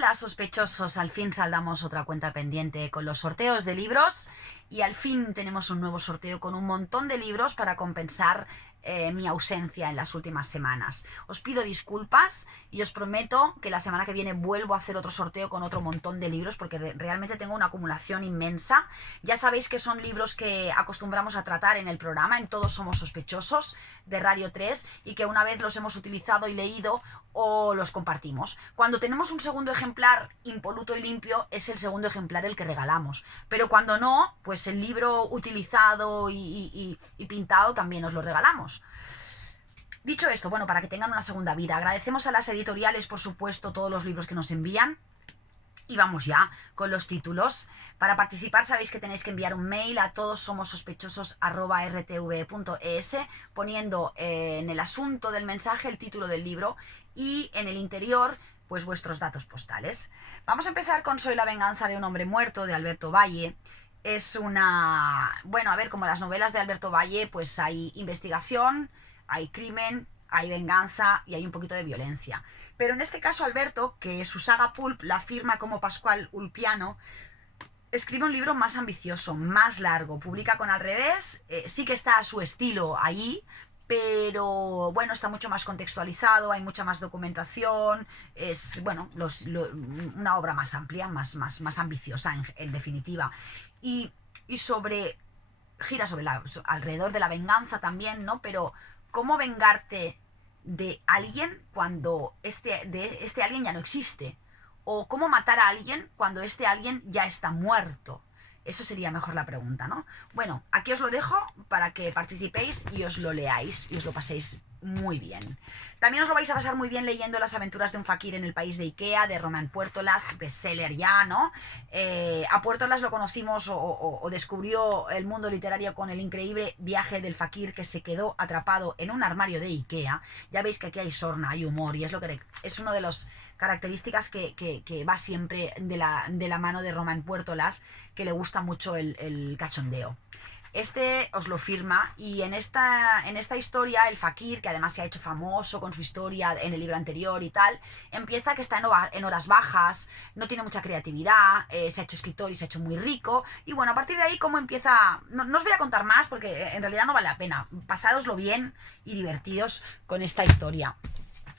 Hola sospechosos, al fin saldamos otra cuenta pendiente con los sorteos de libros y al fin tenemos un nuevo sorteo con un montón de libros para compensar mi ausencia en las últimas semanas. Os pido disculpas y os prometo que la semana que viene vuelvo a hacer otro sorteo con otro montón de libros porque realmente tengo una acumulación inmensa. Ya sabéis que son libros que acostumbramos a tratar en el programa, en Todos Somos Sospechosos de Radio 3, y que una vez los hemos utilizado y leído o los compartimos. Cuando tenemos un segundo ejemplar impoluto y limpio es el segundo ejemplar el que regalamos, pero cuando no, pues el libro utilizado y pintado también os lo regalamos. Dicho esto, bueno, para que tengan una segunda vida, agradecemos a las editoriales, por supuesto, todos los libros que nos envían. Y vamos ya con los títulos. Para participar sabéis que tenéis que enviar un mail a todossomosospechosos@rtv.es poniendo en el asunto del mensaje el título del libro y en el interior pues vuestros datos postales. Vamos a empezar con Soy la venganza de un hombre muerto, de Alberto Valle. Es una... Bueno, a ver, como las novelas de Alberto Valle, pues hay investigación, hay crimen, hay venganza y hay un poquito de violencia. Pero en este caso Alberto, que su saga Pulp la firma como Pascual Ulpiano, escribe un libro más ambicioso, más largo, publica con Al Revés, sí que está a su estilo ahí, pero bueno, está mucho más contextualizado, hay mucha más documentación, es, bueno, una obra más amplia, más ambiciosa en definitiva. Y gira alrededor de la venganza también, ¿no? Pero ¿cómo vengarte de alguien cuando este alguien ya no existe? ¿O cómo matar a alguien cuando este alguien ya está muerto? Eso sería mejor la pregunta, ¿no? Bueno, aquí os lo dejo para que participéis y os lo leáis y os lo paséis muy bien. También os lo vais a pasar muy bien leyendo Las aventuras de un fakir en el país de Ikea, de Roman Puertolas, bestseller ya, ¿no? A Puertolas lo conocimos o descubrió el mundo literario con el increíble viaje del fakir que se quedó atrapado en un armario de Ikea. Ya veis que aquí hay sorna, hay humor y es una de las características que va siempre de la mano de Roman Puertolas, que le gusta mucho el cachondeo. Este os lo firma y en esta historia el fakir, que además se ha hecho famoso con su historia en el libro anterior y tal, empieza que está en horas bajas, no tiene mucha creatividad, se ha hecho escritor y se ha hecho muy rico y bueno, a partir de ahí cómo empieza... No os voy a contar más porque en realidad no vale la pena, pasároslo bien y divertidos con esta historia.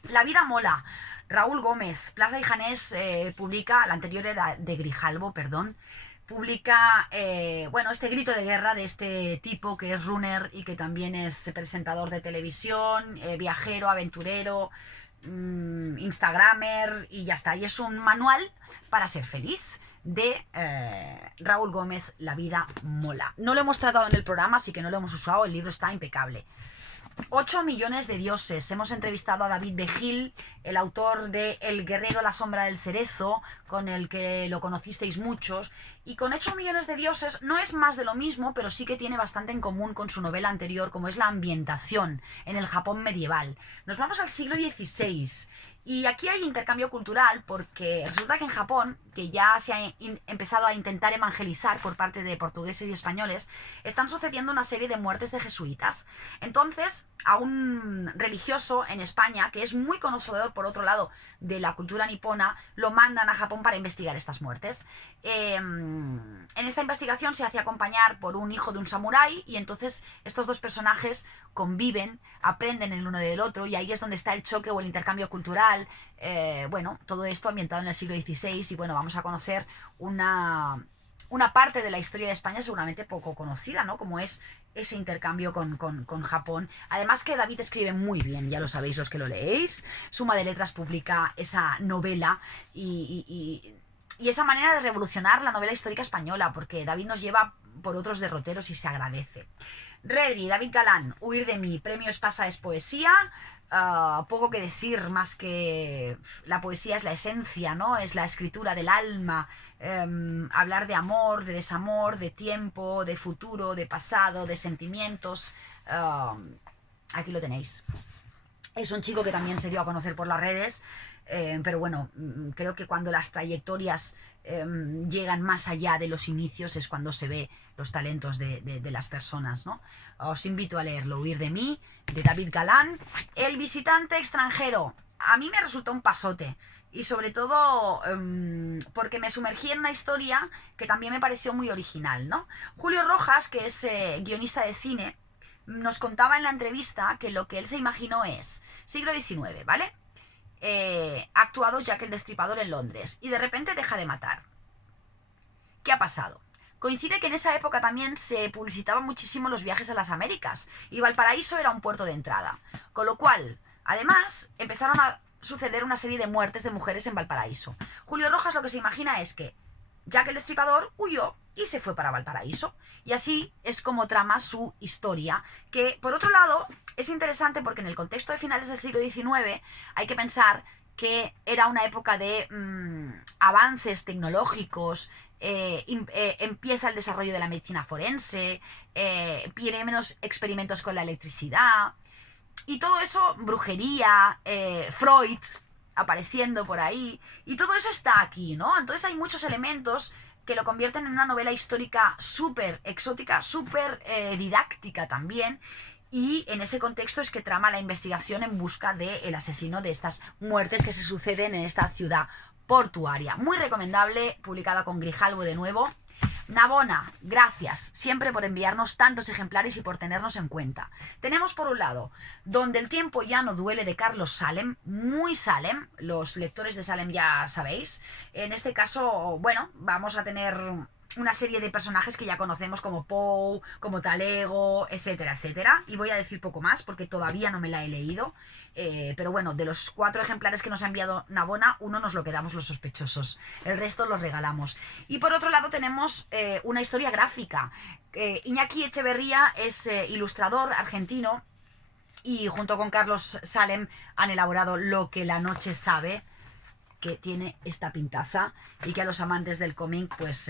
La vida mola. Raúl Gómez, Plaza y Janés publica, la anterior era de Grijalbo, perdón, publica, bueno, este grito de guerra de este tipo que es runner y que también es presentador de televisión, viajero, aventurero, instagramer y ya está. Y es un manual para ser feliz de Raúl Gómez, La vida mola. No lo hemos tratado en el programa, así que no lo hemos usado, el libro está impecable. 8 millones de dioses. Hemos entrevistado a David Begil, el autor de El guerrero a la sombra del cerezo, con el que lo conocisteis muchos. Y con 8 millones de dioses no es más de lo mismo, pero sí que tiene bastante en común con su novela anterior, como es la ambientación en el Japón medieval. Nos vamos al siglo XVI. Y aquí hay intercambio cultural porque resulta que en Japón, que ya se ha empezado a intentar evangelizar por parte de portugueses y españoles, están sucediendo una serie de muertes de jesuitas. Entonces, a un religioso en España, que es muy conocedor, por otro lado, de la cultura nipona, lo mandan a Japón para investigar estas muertes. En esta investigación se hace acompañar por un hijo de un samurái y entonces estos dos personajes conviven, aprenden el uno del otro y ahí es donde está el choque o el intercambio cultural. Bueno, todo esto ambientado en el siglo XVI y bueno, vamos a conocer una parte de la historia de España seguramente poco conocida, ¿no? Como es ese intercambio con Japón. Además que David escribe muy bien, ya lo sabéis los que lo leéis. Suma de Letras publica esa novela y esa manera de revolucionar la novela histórica española, porque David nos lleva por otros derroteros y se agradece. Redri, David Galán, Huir de mí, Premio Espasa es poesía. Poco que decir, más que la poesía es la esencia, ¿no? Es la escritura del alma, hablar de amor, de desamor, de tiempo, de futuro, de pasado, de sentimientos. Aquí lo tenéis. Es un chico que también se dio a conocer por las redes, pero bueno, creo que cuando las trayectorias llegan más allá de los inicios es cuando se ve los talentos de las personas, ¿no? Os invito a leerlo, Huir de mí, de David Galán. El visitante extranjero. a mí me resultó un pasote. Y sobre todo porque me sumergí en una historia que también me pareció muy original, ¿no? Julio Rojas, que es guionista de cine, nos contaba en la entrevista que lo que él se imaginó es siglo XIX, ¿vale? Ha actuado Jack el Destripador en Londres y de repente deja de matar. ¿Qué ha pasado? Coincide que en esa época también se publicitaban muchísimo los viajes a las Américas y Valparaíso era un puerto de entrada. Con lo cual, además, empezaron a suceder una serie de muertes de mujeres en Valparaíso. Julio Rojas lo que se imagina es que Jack el Destripador huyó y se fue para Valparaíso. Y así es como trama su historia, que por otro lado es interesante porque en el contexto de finales del siglo XIX hay que pensar que era una época de avances tecnológicos, empieza el desarrollo de la medicina forense, viene menos experimentos con la electricidad, y todo eso, brujería, Freud apareciendo por ahí, y todo eso está aquí, ¿no? Entonces hay muchos elementos que lo convierten en una novela histórica súper exótica, súper didáctica también, y en ese contexto es que trama la investigación en busca del asesino de estas muertes que se suceden en esta ciudad portuaria. Muy recomendable, publicada con Grijalbo de nuevo. Navona, gracias siempre por enviarnos tantos ejemplares y por tenernos en cuenta. Tenemos por un lado Donde el tiempo ya no duele, de Carlos Salem, muy Salem, los lectores de Salem ya sabéis. En este caso, bueno, vamos a tener una serie de personajes que ya conocemos como Poe, como Talego, etcétera, etcétera. Y voy a decir poco más porque todavía no me la he leído. Pero bueno, de los 4 ejemplares que nos ha enviado Navona, uno nos lo quedamos los sospechosos. El resto los regalamos. Y por otro lado tenemos una historia gráfica. Iñaki Echeverría es ilustrador argentino y junto con Carlos Salem han elaborado Lo que la noche sabe, que tiene esta pintaza y que a los amantes del cómic pues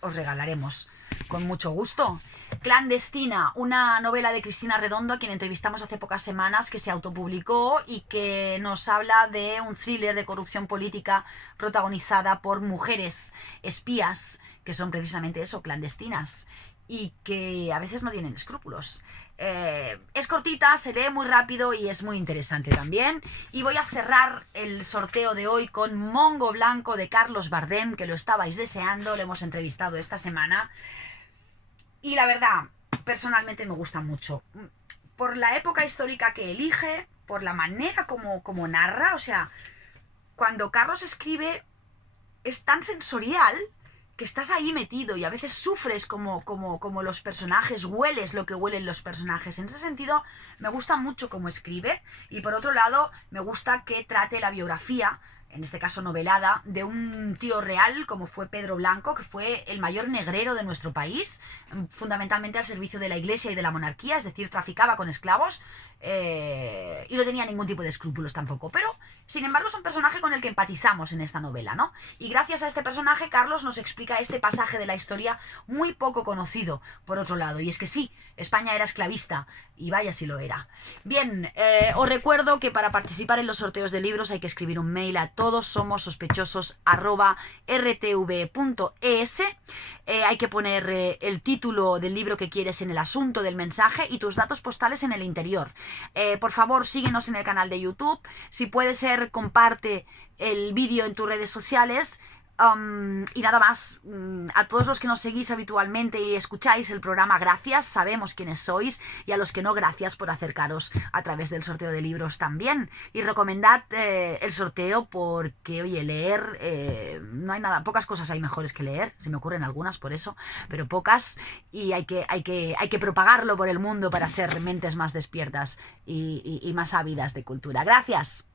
os regalaremos con mucho gusto. Clandestina, una novela de Cristina Redondo, a quien entrevistamos hace pocas semanas, que se autopublicó y que nos habla de un thriller de corrupción política protagonizada por mujeres espías, que son precisamente eso, clandestinas, y que a veces no tienen escrúpulos. Es cortita, se lee muy rápido y es muy interesante también. Y voy a cerrar el sorteo de hoy con Mongo Blanco, de Carlos Bardem, que lo estabais deseando, lo hemos entrevistado esta semana. Y la verdad, personalmente me gusta mucho. Por la época histórica que elige, por la manera como narra, o sea, cuando Carlos escribe es tan sensorial que estás ahí metido y a veces sufres como los personajes, hueles lo que huelen los personajes. En ese sentido, me gusta mucho cómo escribe y por otro lado, me gusta que trate la biografía, en este caso novelada, de un tío real como fue Pedro Blanco, que fue el mayor negrero de nuestro país, fundamentalmente al servicio de la Iglesia y de la monarquía, es decir, traficaba con esclavos y no tenía ningún tipo de escrúpulos tampoco. Pero, sin embargo, es un personaje con el que empatizamos en esta novela, ¿no? Y gracias a este personaje, Carlos nos explica este pasaje de la historia muy poco conocido, por otro lado. Y es que sí, España era esclavista, y vaya si lo era. Bien, os recuerdo que para participar en los sorteos de libros hay que escribir un mail a todossomosospechosos@rtv.es. Hay que poner el título del libro que quieres en el asunto del mensaje y tus datos postales en el interior. Por favor, síguenos en el canal de YouTube. Si puede ser, comparte el vídeo en tus redes sociales. Y nada más, a todos los que nos seguís habitualmente y escucháis el programa, gracias, sabemos quiénes sois, y a los que no, gracias por acercaros a través del sorteo de libros también. Y recomendad el sorteo porque, oye, leer, no hay nada, pocas cosas hay mejores que leer, se me ocurren algunas por eso, pero pocas, y hay que propagarlo por el mundo para ser mentes más despiertas y más ávidas de cultura. Gracias.